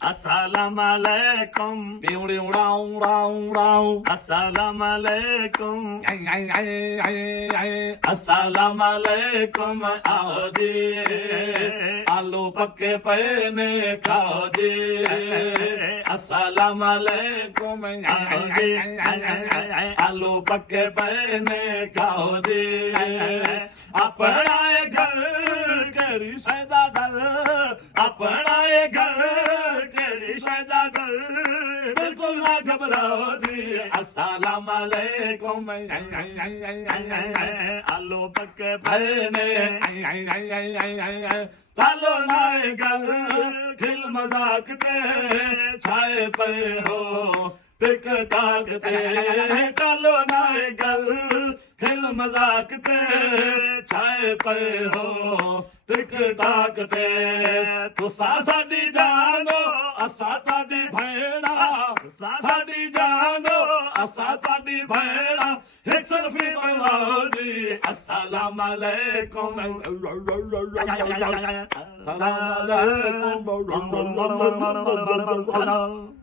Assalamualaikum. Assalamualaikum. Assalamualaikum. आओ जी आलू पक्के पे ने खाओ जी अस्सलामुअलैकुम आओ जी आलू पक्के पे ने खाओ जी अपना घर केड़ी सदा डर अपना घर केड़ी सदा डर बिल्कुल ना घबराओ जी अस्सलामुअलैकुम आलू पक्के पे ने तालो नाए गल खिल मजाक ते छाए पे हो टिक टाक ते तालो नाए गल खिल मजाक ते छाए पे हो टिक टाक ते तुसा साडी जानो असा ताडी भेड़ा साडी जानो असा ताडी भेड़ा एक सेल्फी बनवाओ जी अस्सलामुअलैकुम Assalamualaikum.